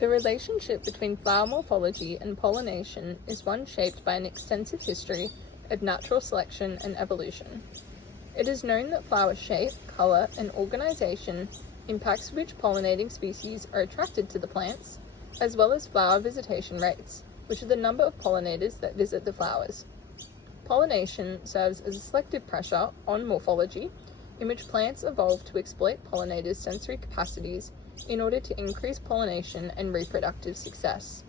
The relationship between flower morphology and pollination is one shaped by an extensive history of natural selection and evolution. It is known that flower shape, color, and organization impacts which pollinating species are attracted to the plants, as well as flower visitation rates, which are the number of pollinators that visit the flowers. Pollination serves as a selective pressure on morphology, in which plants evolve to exploit pollinators' sensory capacities in order to increase pollination and reproductive success.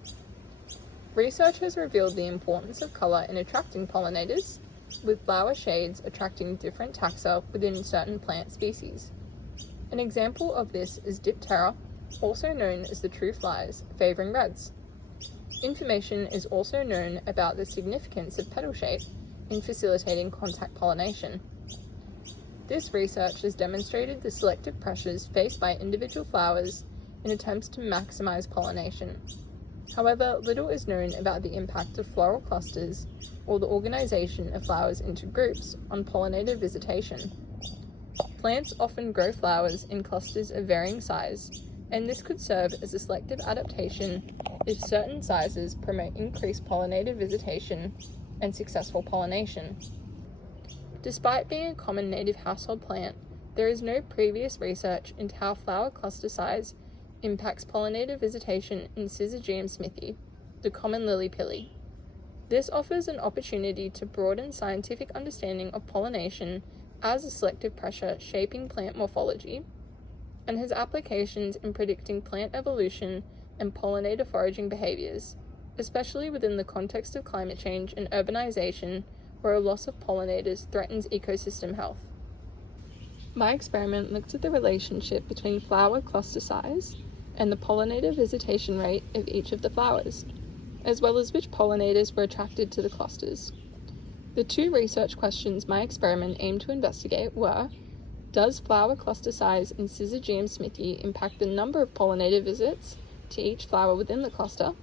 Research has revealed the importance of color in attracting pollinators, with flower shades attracting different taxa within certain plant species. An example of this is Diptera, also known as the true flies, favoring reds. Information is also known about the significance of petal shape in facilitating contact pollination. This research has demonstrated the selective pressures faced by individual flowers in attempts to maximize pollination. However, little is known about the impact of floral clusters or the organization of flowers into groups on pollinator visitation. Plants often grow flowers in clusters of varying size, and this could serve as a selective adaptation if certain sizes promote increased pollinator visitation and successful pollination. Despite being a common native household plant, there is no previous research into how flower cluster size impacts pollinator visitation in Syzygium smithii, the common lily pilly. This offers an opportunity to broaden scientific understanding of pollination as a selective pressure shaping plant morphology, and has applications in predicting plant evolution and pollinator foraging behaviors, especially within the context of climate change and urbanization, where a loss of pollinators threatens ecosystem health. My experiment looked at the relationship between flower cluster size and the pollinator visitation rate of each of the flowers, as well as which pollinators were attracted to the clusters. The two research questions my experiment aimed to investigate were: does flower cluster size in Syzygium smithii impact the number of pollinator visits to each flower within the cluster?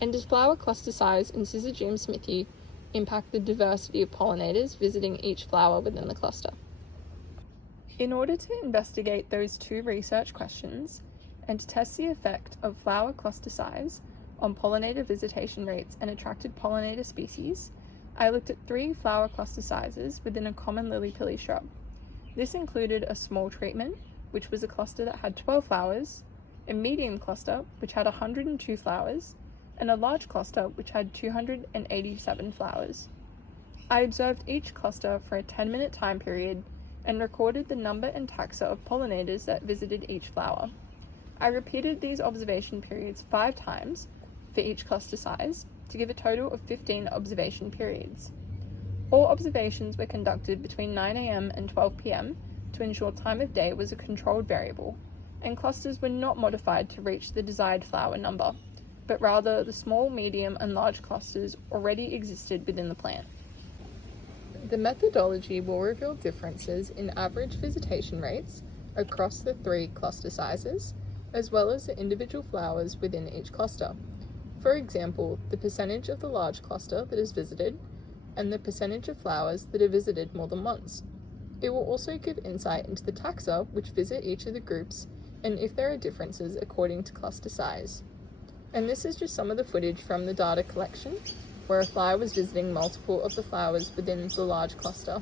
And does flower cluster size in Syzygium smithii impact the diversity of pollinators visiting each flower within the cluster? In order to investigate those two research questions and to test the effect of flower cluster size on pollinator visitation rates and attracted pollinator species, I looked at 3 flower cluster sizes within a common lily-pilly shrub. This included a small treatment, which was a cluster that had 12 flowers, a medium cluster, which had 102 flowers, and a large cluster which had 287 flowers. I observed each cluster for a 10-minute time period and recorded the number and taxa of pollinators that visited each flower. I repeated these observation periods 5 times for each cluster size to give a total of 15 observation periods. All observations were conducted between 9 a.m. and 12 p.m. to ensure time of day was a controlled variable, and clusters were not modified to reach the desired flower number, but rather the small, medium, and large clusters already existed within the plant. The methodology will reveal differences in average visitation rates across the 3 cluster sizes, as well as the individual flowers within each cluster. For example, the percentage of the large cluster that is visited, and the percentage of flowers that are visited more than once. It will also give insight into the taxa which visit each of the groups, and if there are differences according to cluster size. And this is just some of the footage from the data collection, where a fly was visiting multiple of the flowers within the large cluster.